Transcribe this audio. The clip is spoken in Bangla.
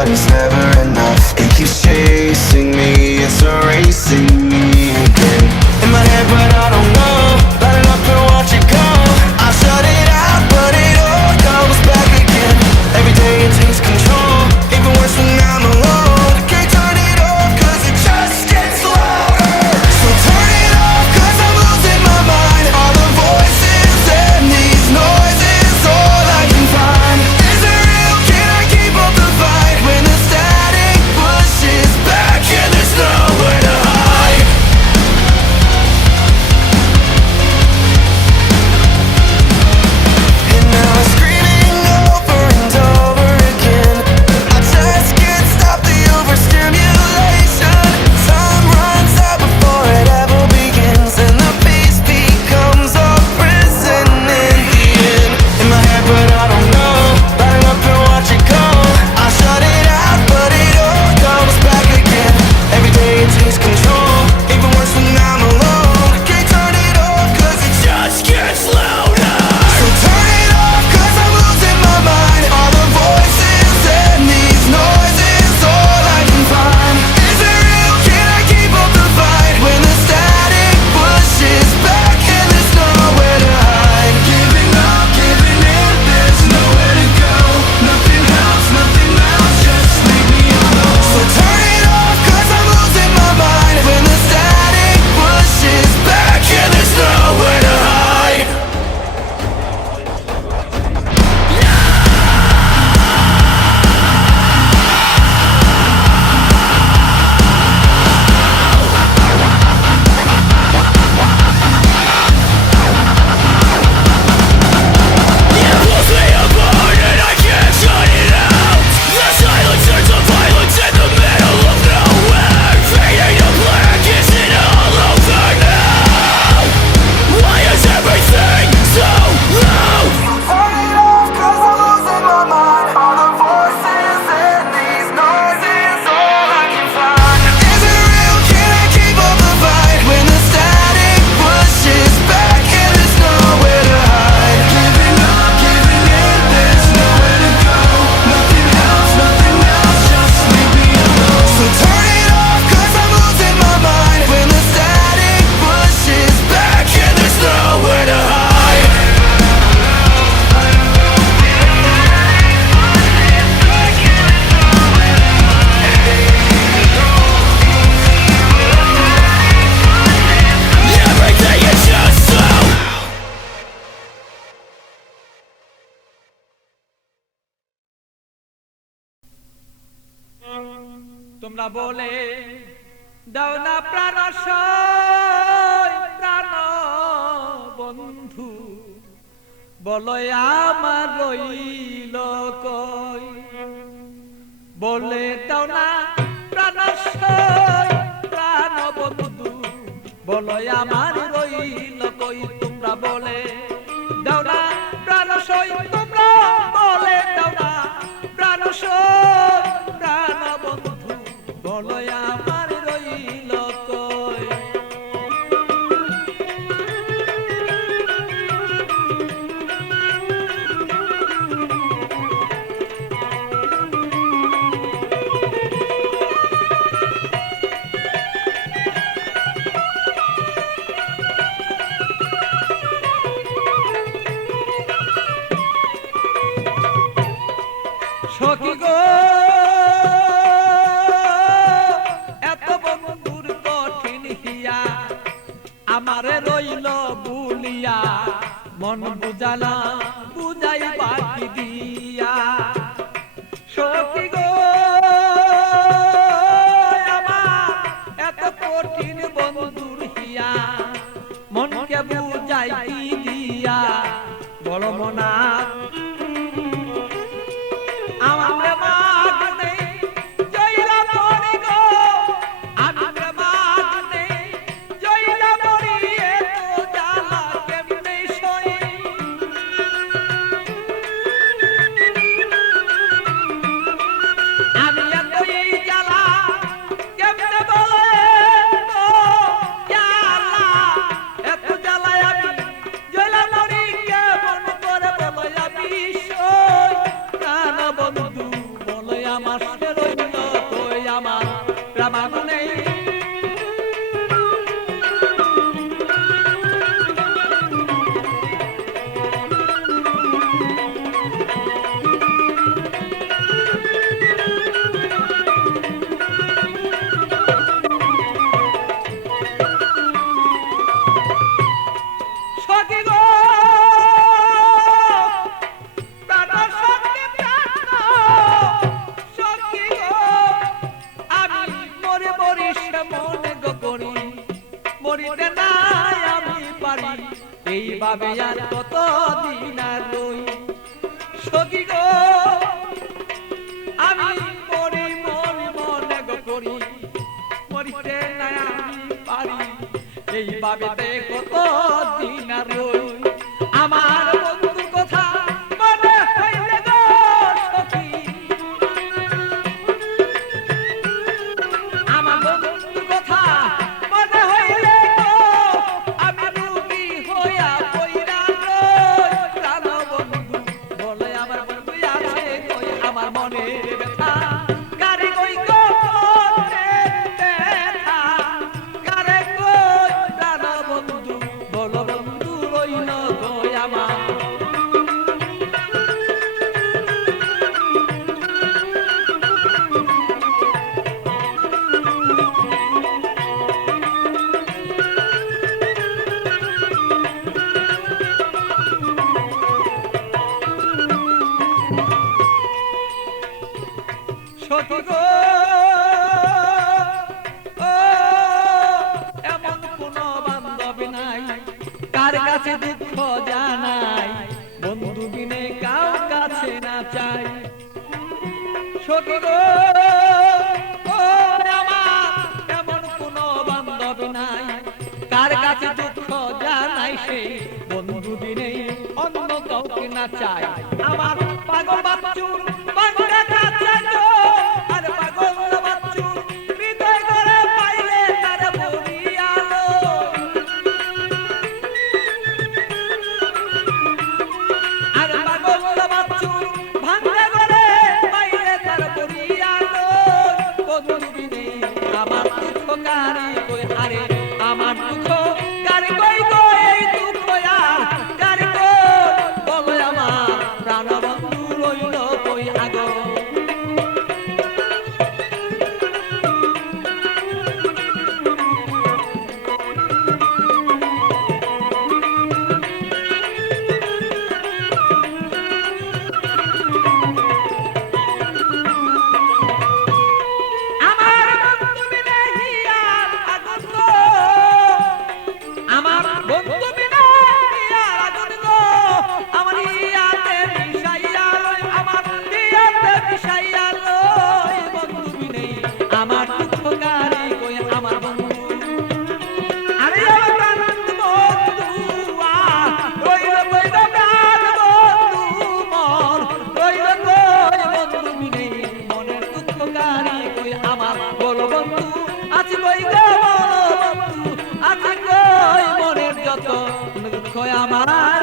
but it's never enough. It keeps chasing me, it's erasing me again. In my head, but I don't know. Light up and watch it go. I shut it out, but it all comes back again. Every day it takes control, even worse when I'm alone. I can't turn it off, cause it just gets louder. So turn it off, cause I'm losing my mind. All the voices and these noises, all I can find. Is it real? Can I keep up the fight when the static pushes back and there's nowhere to hide? And now I'm screaming over and over again. I just can't stop the overstimulation. Time runs out before it ever begins, and the peace becomes a prison in the end. In my head, but I don't know. Light up and watch it go. I shut it out, but it all comes back again. Every day it takes control, even worse when I'm alone. I can't turn it off, cause it just gets louder. So turn it off, cause I'm losing my mind. All the voices and these noises, all I can find. Is it real? Can I keep up the fight when the static pushes back and there's nowhere to hide? Giving up, giving in, there's nowhere to go. Nothing helps, nothing else, just leave me alone. So turn it off, cause I'm losing my mind when the static pushes back and there's nowhere to hide. It pulls me apart and I can't shut it out. The silence turns to violence in the middle of nowhere. Fading to black, is it all over now? Why is everything so low? Turn it off, cause I'm losing my mind. All the voices and these noises, all I can find. Is it real? Can I keep up the fight when the static pushes back and there's nowhere to hide? Giving up, giving in, there's nowhere to go. Nothing helps, nothing else, just leave me alone. So turn it off, cause I'm losing my mind when the static pushes back and there's nowhere to hide. Everything is just so. তোমরা বলে দাও না প্রাণ প্রাণ বন্ধু, বলো আমার রইল কই। বলে দাও না প্রাণ প্রাণ বন্ধু, বলো আমার রইল কই। তোমরা বলে দাও না প্রাণ তোমরা বলে দাও না প্রাণ প্রাণ বন্ধু, বলো আমার রইল কই। সখী গো, এত বন্ধুর কঠিন হিয়া আমারে রইল বুলিয়া, মন বুঝালা বুঝাই বাকি দিয়া। সখী গো, আমার এত কঠিন বন্ধুর হিয়া, মনকে বুঝাই কি দিয়া। বড় মনা আমার প্রেমাগ নেই, জয়লা মরি গো, আমি প্রেমাগ নেই, জয়লা মরি, এত জ্বালা কেমনে সই। আমি এতই জ্বালা কেমনে বলে গো, জ্বালা এত জ্বালায় আমি জয়লা মরি, কেমন করে বলো আমি সই। প্রাণ বন্ধু বলো আমার মাসে রইল কই আমার প্রাণ নেই সখী গো প্রাণ সখী প্রাণ সখী গো আমি মরে মরি সে মনে গো করি মরিতে নাই আমি পারি এইভাবে আর কত দিন আর রই সখী গো আমি মরি মরি মনে গো করি মরিতে নাই আমি পারি এইভাবে কত দিন আর রই আমার বন্ধুর কথা মনে হইলে গো সখী আমার বন্ধুর কথা মনে হইলে গো আমি রুগী হইয়া পইরা রই প্রাণ বন্ধু বলে আমার বন্ধু আছে কই আমার মনের ব্যথা কারে কই গো মনের ব্যথা কারে কই প্রাণ বন্ধু বলো বন্ধু রইল কই আমার সখী গো ও এমন কোন বান্ধব নাই কার কাছে দুঃখ জানাই বন্ধু বিনে কার কাছে না চাই সখী গো ও আমার এমন কোন বান্ধব নাই কার কাছে দুঃখ জানাই সে বন্ধু বিনে অন্য কাউকে না চাই আমার পাগল বাচ্চু বাংলা কাছে গো আর পাগল বাচ্চু হৃদয় করে পাইলে তার বলিয়ালো আর পাগল বাচ্চু ভাঙলে করে পাইলে তার বলিয়ালো বন্ধু বিনে আমার দুঃখ গারি কই আরে আমার দুঃখ গারি কই গো এই দুঃখ আর গারি কই বলো আমার প্রাণ বন্ধু রইল কই আগো আমার বন্ধু বিনে হিয়ার আগুন গো আমার বন্ধু বিনে হিয়ার আগুন গো আমার হিয়াতে মিশাইয়া লই আমার হিয়াতে মিশাইয়া লই বন্ধু বিনে আমার দুঃখ গারি কই আমার বন্ধু আরে আমার বন্ধু আ রইল কই গো প্রাণ বন্ধু মন রইল কই বন্ধু বিনে মনের দুঃখ গারি কই আমার বলো বন্ধু আছি কই গো বলো বন্ধু আছি কই মনের যত দুঃখ আমার